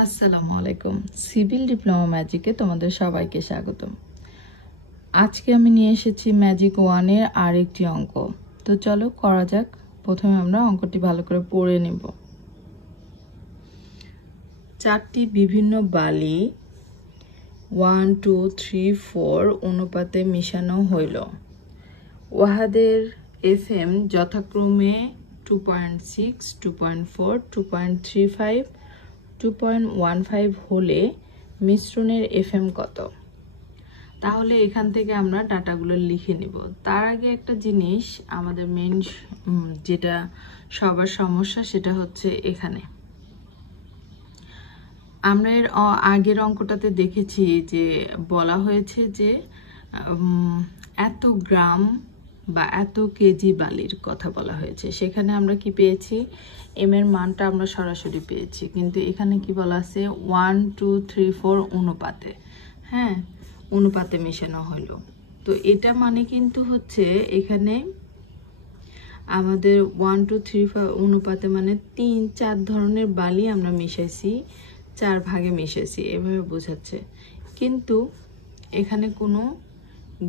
আসসালামু আলাইকুম। Civil diploma ম্যাজিকে তোমাদের সবাইকে স্বাগতম। আজকে আমি নিয়ে এসেছি ম্যাজিক 1-এর আরেকটি অঙ্ক। তো চলো করা যাক। প্রথমে আমরা অঙ্কটি ভালো করে পড়ে নেব। 4টি বিভিন্ন বালি 1, 2, 3, 4 অনুপাতে মিশানো হইল। উহাদের FM যথাক্রমে 2.6, 2.4, 2.35, 2.15 হলে মিশ্রণের FM কত? তাহলে এখান থেকে আমরা ডাটাগুলো লিখে নিব। তার আগে একটা জিনিস আমাদের মেইন যেটা সবার সমস্যা সেটা হচ্ছে এখানে আমরা এর আগের অঙ্কটাতে দেখেছি যে বলা হয়েছে যে এত গ্রাম বা এত কেজি বালির কথা বলা হয়েছে। সেখানে আমরা কি পেয়েছি, এম এর মানটা আমরা সরাসরি পেয়েছি, কিন্তু এখানে কি বলা আছে 1, 2, 3, 4 অনুপাতে, হ্যাঁ অনুপাতে মেশানো হলো। তো এটা মানে কিন্তু হচ্ছে এখানে আমাদের 1, 2, 3, 4 অনুপাতে মানে 3-4 ধরনের বালি আমরা মিশাইছি, 4 ভাগে মিশাইছি, এভাবে বোঝাচ্ছে। কিন্তু এখানে কোনো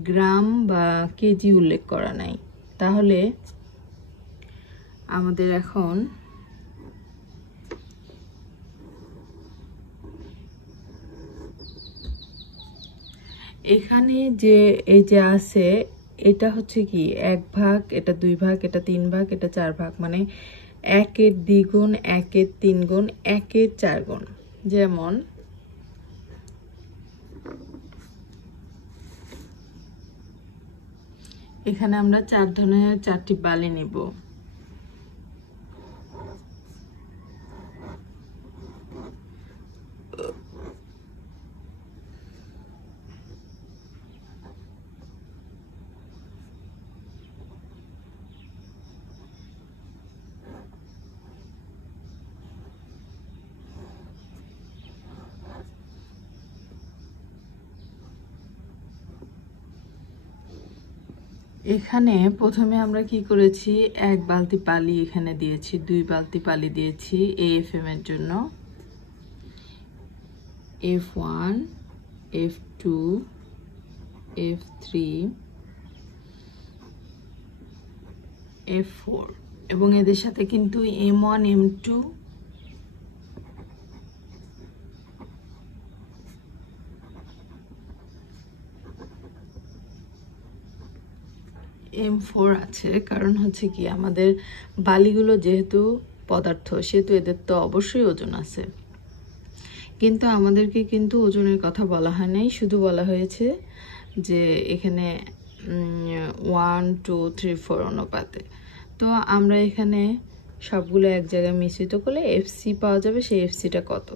গ্রাম বা কেজি উল্লেখ করা নাই। তাহলে আমাদের এখন এখানে যে এই যে আছে এটা হচ্ছে কি 1 ভাগ, এটা 2 ভাগ, এটা 3 ভাগ, এটা 4 ভাগ, মানে 1-এর দ্বিগুণ, 1-এর 3 গুণ, 1-এর 4 গুণ। যেমন এখানে আমরা 4 ধরনের 4টি বালি নেব। এখানে প্রথমে আমরা কি করেছি, 1 বালতি পালি এখানে দিয়েছি, 2 বালতি পালি দিয়েছি AFM এর জন্য, F1, F2, F3, F4 এবং এদের সাথে কিন্তু M1, M2, M4 আছে। কারণ হচ্ছে কি আমাদের বালিগুলো যেহেতু পদার্থ সেহেতু এদের তো অবশ্যই ওজন আছে, কিন্তু আমাদেরকে কিন্তু ওজনের কথা বলা হয় নাই, শুধু বলা হয়েছে যে এখানে 1, 2, 3, 4 অনুপাতে। তো আমরা এখানে সবগুলো এক জায়গায় মিশ্রিত করলে FC পাওয়া যাবে, সেই FCটা কত।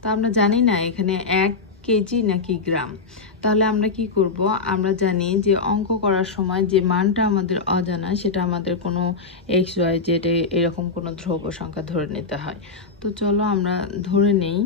তো আমরা জানি না এখানে 1 কেজি নাকি গ্রাম। তাহলে আমরা কি করব, আমরা জানি যে অঙ্ক করার সময় যে মানটা আমাদের অজানা সেটা আমাদের কোনো XYZ এরকম কোনো ধ্রুব সংখ্যা ধরে নিতে হয়। তো চলো আমরা ধরে নেই।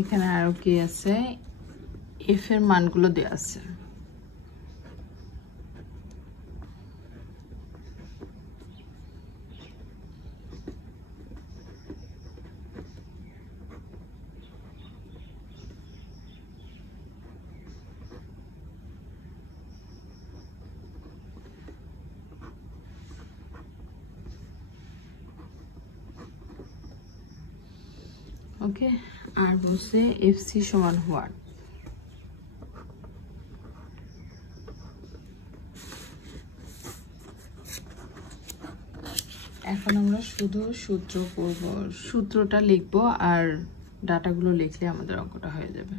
এখানে আরো কি আছে, এফ এর মানগুলো দেওয়া আছে। ওকে, আর বলছে এফসি সমান হোয়াট। এখন আমরা শুধু সূত্র করব, সূত্রটা লিখবো আর ডাটাগুলো লিখলে আমাদের অঙ্কটা হয়ে যাবে।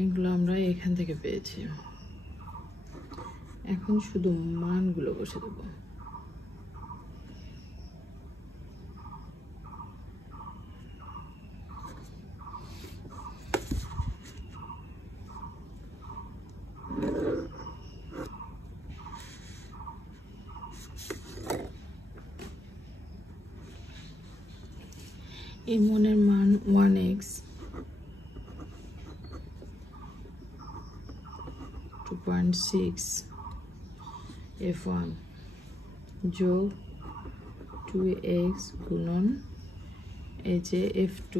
এগুলো আমরা এখান থেকে পেয়েছি। এখন শুধু মানগুলো বসে দেবো। m1 এর মান 1x, 2.6 f1 যোগ 2x গুণন এই যে f2,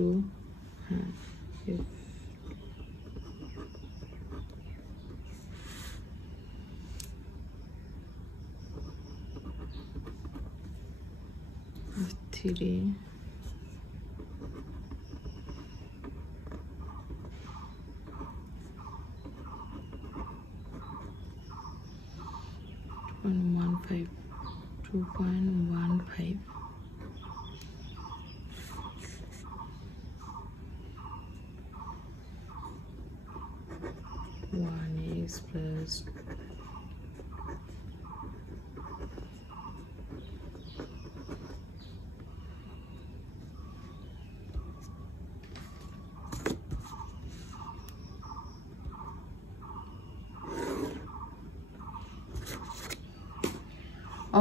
হ্যাঁ f3 2.15 1x plus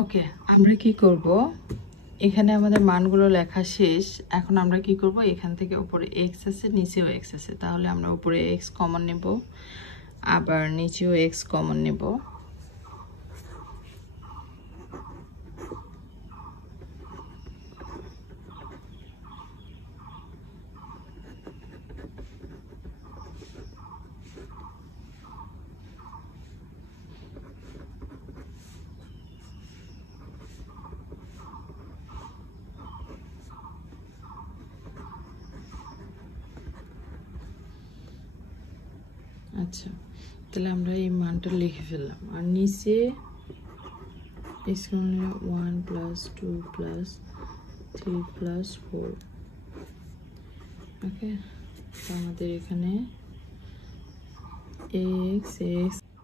ওকে, আমরা কি করব, এখানে আমাদের মানগুলো লেখা শেষ। এখন আমরা কি করব, এখান থেকে উপরে x আছে, নিচেও x আছে, তাহলে আমরা উপরে x কমন নেব, আবার নিচেও x কমন নেব। আচ্ছা, তাহলে আমরা এই মানটা লিখে ফেললাম। আর নিচে x মানে 1 + 2 + 3 + 4। ওকে, আমাদের এখানে x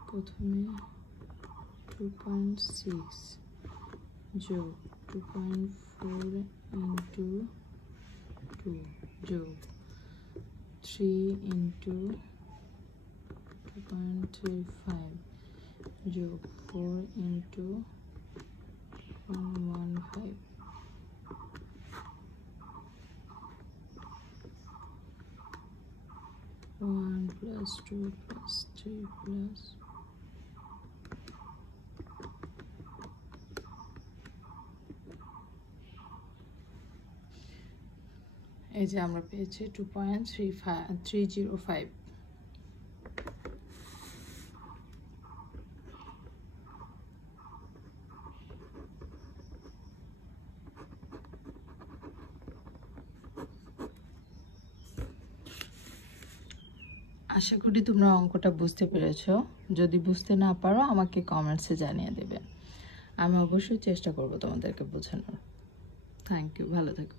প্রথমে 2.6 যোগ 2.4 × 2 যোগ 3 × 2.35 যোগ 4 × 115 1 + 2 + 3 + এই যে আমরা পেয়েছি 2.305। আশা করি তোমরা অঙ্কটা বুঝতে পেরেছো। যদি বুঝতে না পারো আমাকে কমেন্টসে জানিয়ে দেবে, আমি অবশ্যই চেষ্টা করব তোমাদেরকে বোঝানোর। থ্যাংক ইউ, ভালো থেকো।